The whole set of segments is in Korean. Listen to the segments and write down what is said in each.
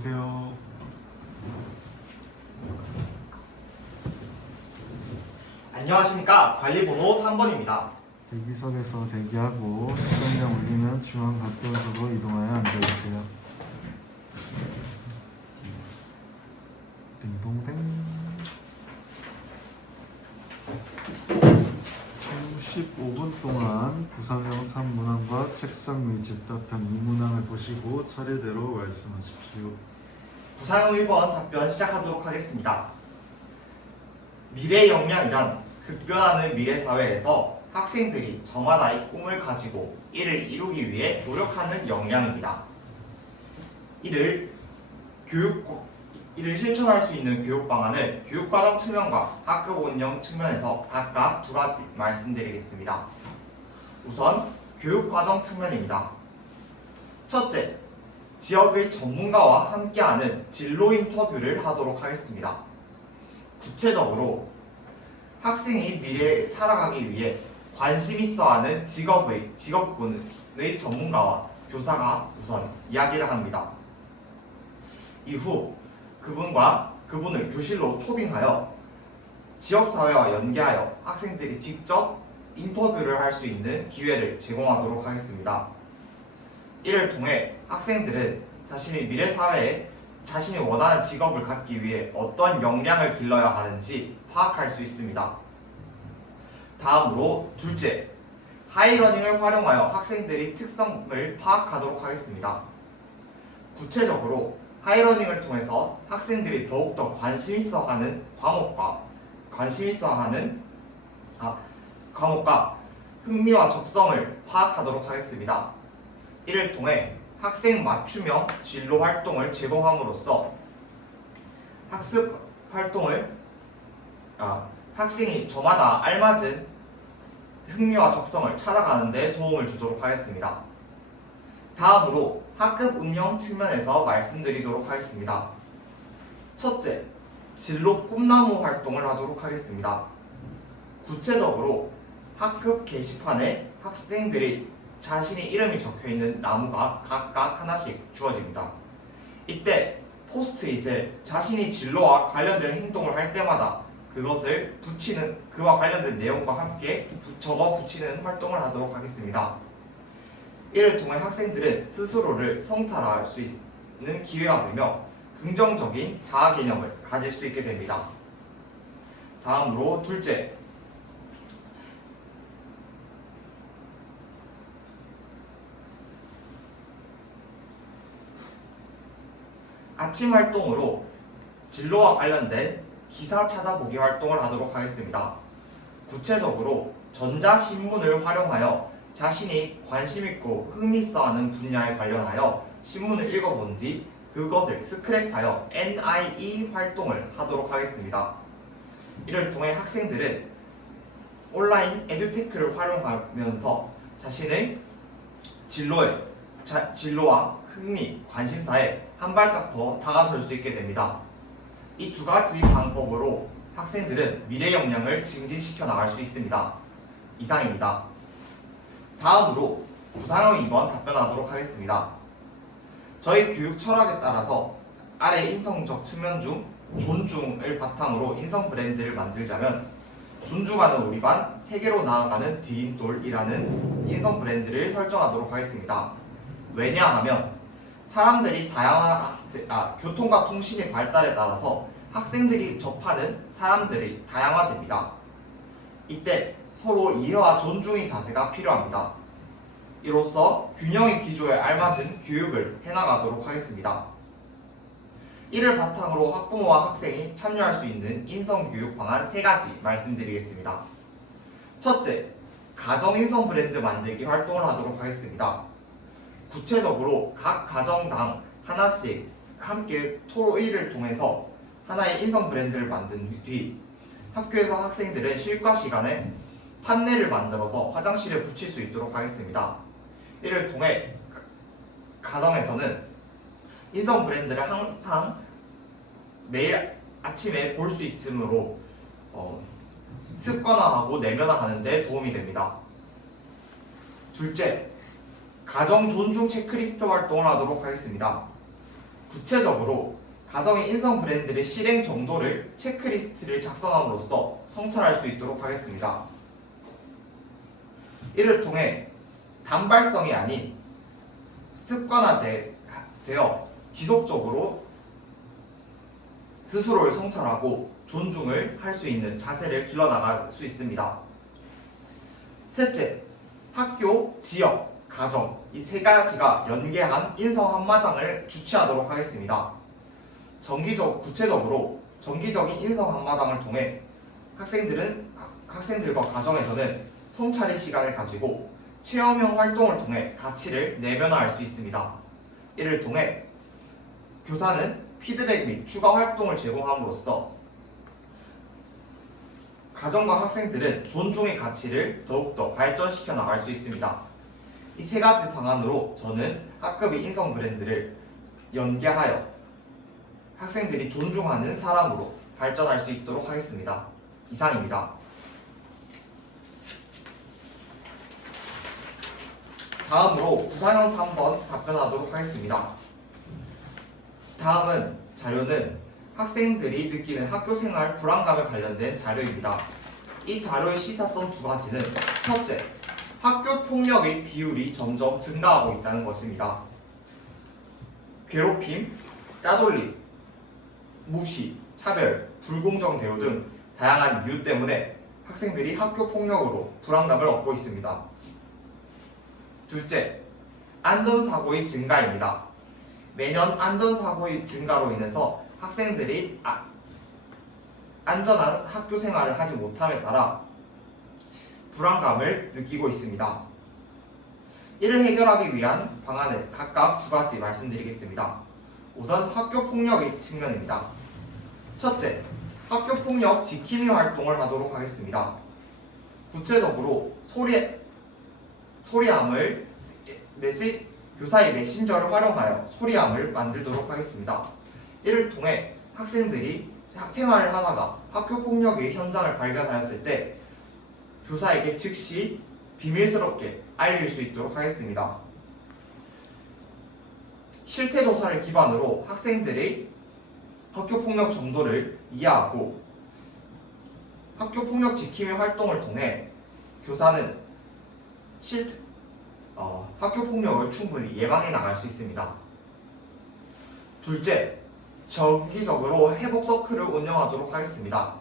여보세요. 안녕하십니까. 관리번호 3번입니다. 대기석에서 대기하고 시간량 올리면 중앙 각도석으로 이동하여 앉아주세요. 띵동댕. 총 15분 동안 구상형 3문항과 책상 및 집답형 2문항을 보시고 차례대로 말씀하십시오. 구상형 1번 답변 시작하도록 하겠습니다. 미래 역량이란 급변하는 미래 사회에서 학생들이 저마다의 꿈을 가지고 이를 이루기 위해 노력하는 역량입니다. 이를 실천할 수 있는 교육 방안을 교육과정 측면과 학급 운영 측면에서 각각 두 가지 말씀드리겠습니다. 우선 교육과정 측면입니다. 첫째, 지역의 전문가와 함께하는 진로 인터뷰를 하도록 하겠습니다. 구체적으로 학생이 미래에 살아가기 위해 관심 있어 하는 직업군의 전문가와 교사가 우선 이야기를 합니다. 이후 그분을 교실로 초빙하여 지역사회와 연계하여 학생들이 직접 인터뷰를 할 수 있는 기회를 제공하도록 하겠습니다. 이를 통해 학생들은 자신의 미래 사회에 자신이 원하는 직업을 갖기 위해 어떤 역량을 길러야 하는지 파악할 수 있습니다. 다음으로 둘째, 하이러닝을 활용하여 학생들이 특성을 파악하도록 하겠습니다. 구체적으로 하이러닝을 통해서 학생들이 더욱더 관심 있어 하는 과목과 흥미와 적성을 파악하도록 하겠습니다. 이를 통해 학생 맞춤형 진로 활동을 제공함으로써 학생이 저마다 알맞은 흥미와 적성을 찾아가는 데 도움을 주도록 하겠습니다. 다음으로 학급 운영 측면에서 말씀드리도록 하겠습니다. 첫째, 진로 꿈나무 활동을 하도록 하겠습니다. 구체적으로 학급 게시판에 학생들이 자신의 이름이 적혀있는 나무가 각각 하나씩 주어집니다. 이때 포스트잇에 자신이 진로와 관련된 행동을 할 때마다 그와 관련된 내용과 함께 적어 붙이는 활동을 하도록 하겠습니다. 이를 통해 학생들은 스스로를 성찰할 수 있는 기회가 되며 긍정적인 자아 개념을 가질 수 있게 됩니다. 다음으로 둘째, 아침 활동으로 진로와 관련된 기사 찾아보기 활동을 하도록 하겠습니다. 구체적으로 전자신문을 활용하여 자신이 관심있고 흥미있어하는 분야에 관련하여 신문을 읽어본 뒤 그것을 스크랩하여 NIE 활동을 하도록 하겠습니다. 이를 통해 학생들은 온라인 에듀테크를 활용하면서 자신의 진로와 흥미, 관심사에 한 발짝 더 다가설 수 있게 됩니다. 이 두 가지 방법으로 학생들은 미래 역량을 증진시켜 나갈 수 있습니다. 이상입니다. 다음으로 구상형 2번 답변하도록 하겠습니다. 저희 교육 철학에 따라서 아래 인성적 측면 중 존중을 바탕으로 인성 브랜드를 만들자면 존중하는 우리 반, 세계로 나아가는 디딤돌이라는 인성 브랜드를 설정하도록 하겠습니다. 왜냐하면 사람들이 교통과 통신의 발달에 따라서 학생들이 접하는 사람들이 다양화됩니다. 이때 서로 이해와 존중의 자세가 필요합니다. 이로써 균형의 기조에 알맞은 교육을 해나가도록 하겠습니다. 이를 바탕으로 학부모와 학생이 참여할 수 있는 인성교육 방안 3가지 말씀드리겠습니다. 첫째, 가정인성 브랜드 만들기 활동을 하도록 하겠습니다. 구체적으로 각 가정당 하나씩 함께 토의를 통해서 하나의 인성 브랜드를 만든 뒤 학교에서 학생들은 실과 시간에 판넬을 만들어서 화장실에 붙일 수 있도록 하겠습니다. 이를 통해 가정에서는 인성 브랜드를 항상 매일 아침에 볼 수 있으므로 습관화하고 내면화하는 데 도움이 됩니다. 둘째, 가정 존중 체크리스트 활동을 하도록 하겠습니다. 구체적으로 가정의 인성 브랜드의 실행 정도를 체크리스트를 작성함으로써 성찰할 수 있도록 하겠습니다. 이를 통해 단발성이 아닌 습관화되어 지속적으로 스스로를 성찰하고 존중을 할 수 있는 자세를 길러나갈 수 있습니다. 셋째, 학교, 지역, 가정 이 세 가지가 연계한 인성 한마당을 주최하도록 하겠습니다. 구체적으로 정기적인 인성 한마당을 통해 학생들과 가정에서는 성찰의 시간을 가지고 체험형 활동을 통해 가치를 내면화할 수 있습니다. 이를 통해 교사는 피드백 및 추가 활동을 제공함으로써 가정과 학생들은 존중의 가치를 더욱더 발전시켜 나갈 수 있습니다. 이 세 가지 방안으로 저는 학급의 인성 브랜드를 연계하여 학생들이 존중하는 사람으로 발전할 수 있도록 하겠습니다. 이상입니다. 다음으로 구상형 3번 답변하도록 하겠습니다. 다음은 자료는 학생들이 느끼는 학교생활 불안감에 관련된 자료입니다. 이 자료의 시사성 두 가지는 첫째, 학교 폭력의 비율이 점점 증가하고 있다는 것입니다. 괴롭힘, 따돌림, 무시, 차별, 불공정 대우 등 다양한 이유 때문에 학생들이 학교 폭력으로 불안감을 얻고 있습니다. 둘째, 안전사고의 증가입니다. 매년 안전사고의 증가로 인해서 학생들이 안전한 학교 생활을 하지 못함에 따라 불안감을 느끼고 있습니다. 이를 해결하기 위한 방안을 각각 두 가지 말씀드리겠습니다. 우선 학교 폭력의 측면입니다. 첫째, 학교 폭력 지킴이 활동을 하도록 하겠습니다. 구체적으로 소리함을 교사의 메신저를 활용하여 소리함을 만들도록 하겠습니다. 이를 통해 학생들이 생활을 하다가 학교 폭력의 현장을 발견하였을 때 교사에게 즉시 비밀스럽게 알릴 수 있도록 하겠습니다. 실태 조사를 기반으로 학생들의 학교 폭력 정도를 이해하고 학교 폭력 지킴이 활동을 통해 교사는 학교 폭력을 충분히 예방해 나갈 수 있습니다. 둘째, 정기적으로 회복 서클을 운영하도록 하겠습니다.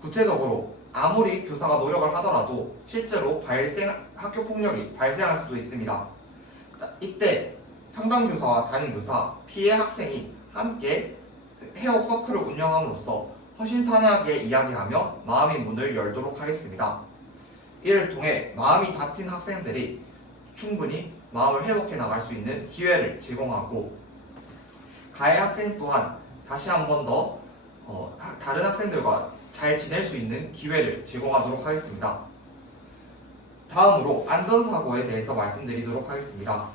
구체적으로 아무리 교사가 노력을 하더라도 실제로 학교 폭력이 발생할 수도 있습니다. 이때 상담교사와 담임교사, 피해 학생이 함께 회복 서클을 운영함으로써 허심탄회하게 이야기하며 마음의 문을 열도록 하겠습니다. 이를 통해 마음이 다친 학생들이 충분히 마음을 회복해 나갈 수 있는 기회를 제공하고 가해 학생 또한 다시 한 번 더 다른 학생들과 잘 지낼 수 있는 기회를 제공하도록 하겠습니다. 다음으로 안전사고에 대해서 말씀드리도록 하겠습니다.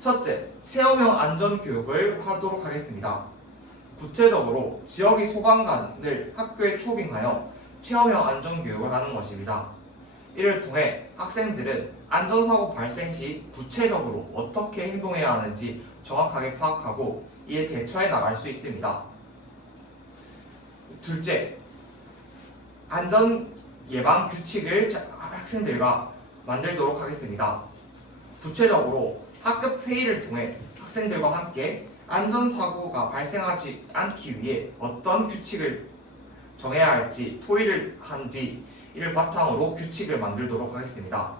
첫째, 체험형 안전교육을 하도록 하겠습니다. 구체적으로 지역의 소방관을 학교에 초빙하여 체험형 안전교육을 하는 것입니다. 이를 통해 학생들은 안전사고 발생 시 구체적으로 어떻게 행동해야 하는지 정확하게 파악하고 이에 대처해 나갈 수 있습니다. 둘째, 안전 예방 규칙을 학생들과 만들도록 하겠습니다. 구체적으로 학급 회의를 통해 학생들과 함께 안전사고가 발생하지 않기 위해 어떤 규칙을 정해야 할지 토의를 한 뒤 이를 바탕으로 규칙을 만들도록 하겠습니다.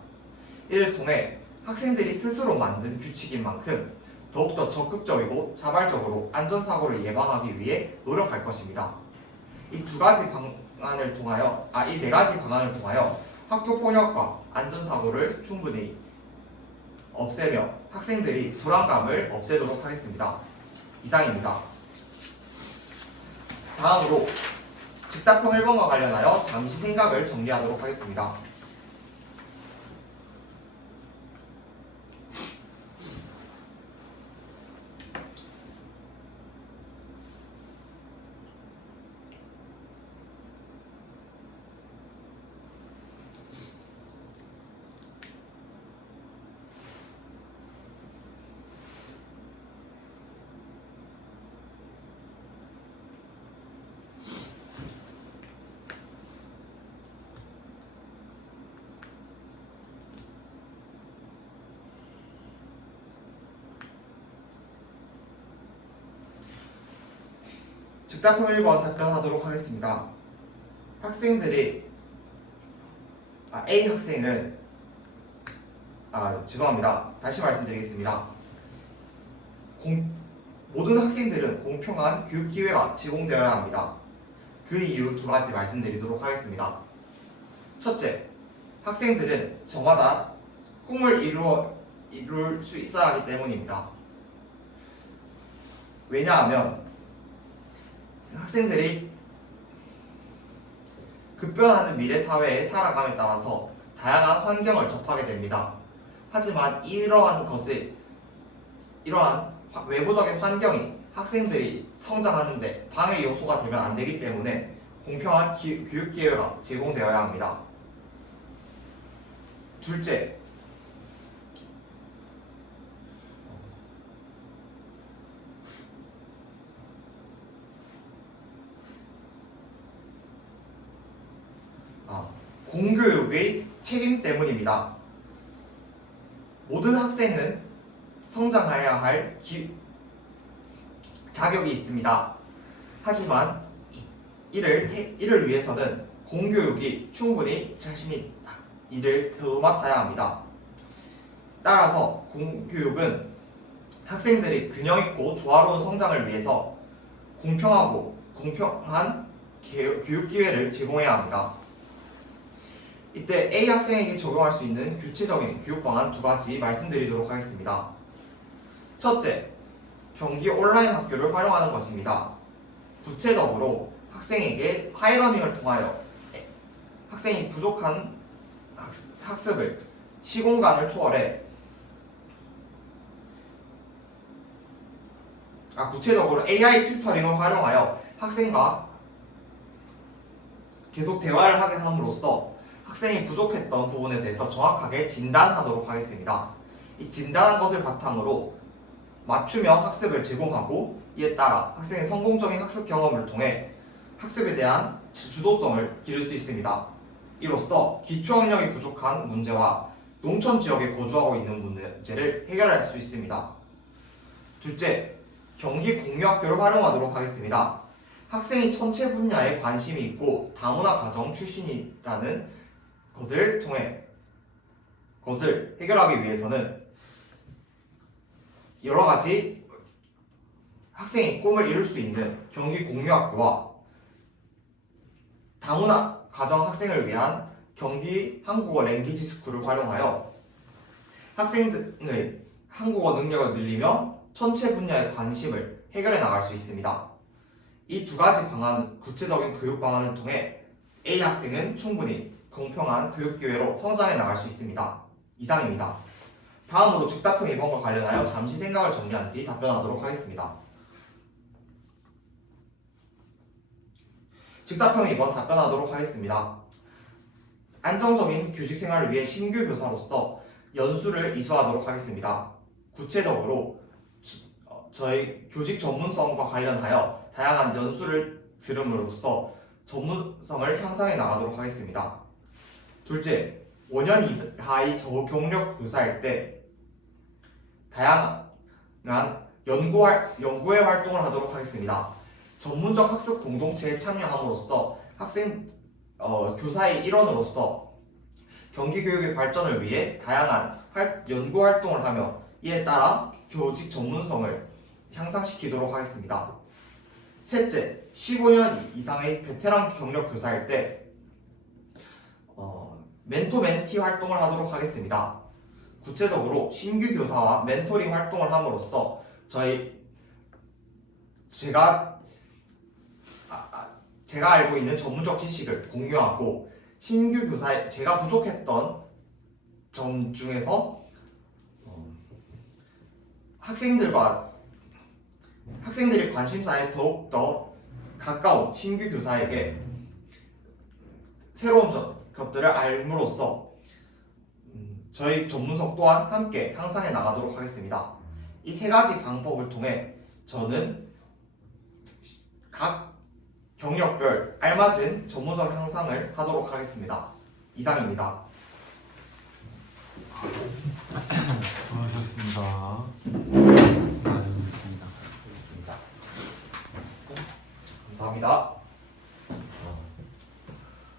이를 통해 학생들이 스스로 만든 규칙인 만큼 더욱더 적극적이고 자발적으로 안전사고를 예방하기 위해 노력할 것입니다. 이 네 가지 방안을 통하여 학교 폭력과 안전사고를 충분히 없애며 학생들이 불안감을 없애도록 하겠습니다. 이상입니다. 다음으로 즉답형 1번과 관련하여 잠시 생각을 정리하도록 하겠습니다. 즉답형 1번 답변하도록 하겠습니다. 학생들이 A 학생은 죄송합니다. 다시 말씀드리겠습니다. 모든 학생들은 공평한 교육 기회가 제공되어야 합니다. 그 이유 두 가지 말씀드리도록 하겠습니다. 첫째, 학생들은 저마다 꿈을 이룰 수 있어야 하기 때문입니다. 왜냐하면 학생들이 급변하는 미래 사회에 살아감에 따라서 다양한 환경을 접하게 됩니다. 하지만 이러한 외부적인 환경이 학생들이 성장하는데 방해 요소가 되면 안 되기 때문에 공평한 교육 기회가 제공되어야 합니다. 둘째, 공교육의 책임 때문입니다. 모든 학생은 성장해야 할 자격이 있습니다. 하지만 이를 위해서는 공교육이 충분히 자신이 이를 도맡아야 합니다. 따라서 공교육은 학생들이 균형 있고 조화로운 성장을 위해서 공평한 교육 기회를 제공해야 합니다. 이때 A 학생에게 적용할 수 있는 구체적인 교육 방안 두 가지 말씀드리도록 하겠습니다. 첫째, 경기 온라인 학교를 활용하는 것입니다. 구체적으로 학생에게 하이러닝을 통하여 학생이 부족한 학습을 시공간을 초월해 구체적으로 AI 튜터링을 활용하여 학생과 계속 대화를 하게 함으로써 학생이 부족했던 부분에 대해서 정확하게 진단하도록 하겠습니다. 이 진단한 것을 바탕으로 맞춤형 학습을 제공하고 이에 따라 학생의 성공적인 학습 경험을 통해 학습에 대한 주도성을 기를 수 있습니다. 이로써 기초학력이 부족한 문제와 농촌 지역에 거주하고 있는 문제를 해결할 수 있습니다. 둘째, 경기 공유학교를 활용하도록 하겠습니다. 학생이 천체 분야에 관심이 있고 다문화 가정 출신이라는 것을 해결하기 위해서는 여러 가지 학생이 꿈을 이룰 수 있는 경기 공유학교와 다문화 가정 학생을 위한 경기 한국어 랭귀지 스쿨을 활용하여 학생의 한국어 능력을 늘리며 천체 분야의 관심을 해결해 나갈 수 있습니다. 이 두 가지 구체적인 교육 방안을 통해 A 학생은 충분히 공평한 교육 기회로 성장해 나갈 수 있습니다. 이상입니다. 다음으로 즉답형 2번과 관련하여 잠시 생각을 정리한 뒤 답변하도록 하겠습니다. 즉답형 2번 답변하도록 하겠습니다. 안정적인 교직 생활을 위해 신규 교사로서 연수를 이수하도록 하겠습니다. 구체적으로 저희 교직 전문성과 관련하여 다양한 연수를 들음으로써 전문성을 향상해 나가도록 하겠습니다. 둘째, 5년 이하의 저경력 교사일 때 다양한 연구회 활동을 하도록 하겠습니다. 전문적 학습 공동체에 참여함으로써 교사의 일원으로서 경기교육의 발전을 위해 다양한 연구 활동을 하며 이에 따라 교직 전문성을 향상시키도록 하겠습니다. 셋째, 15년 이상의 베테랑 경력 교사일 때 멘토 멘티 활동을 하도록 하겠습니다. 구체적으로 신규 교사와 멘토링 활동을 함으로써 제가 알고 있는 전문적 지식을 공유하고 신규 교사의 제가 부족했던 점 중에서 학생들의 관심사에 더욱더 가까운 신규 교사에게 새로운 것들을 알므로써 저희 전문성 또한 함께 향상해 나가도록 하겠습니다. 이 세 가지 방법을 통해 저는 각 경력별 알맞은 전문성 향상을 하도록 하겠습니다. 이상입니다. 수고하셨습니다.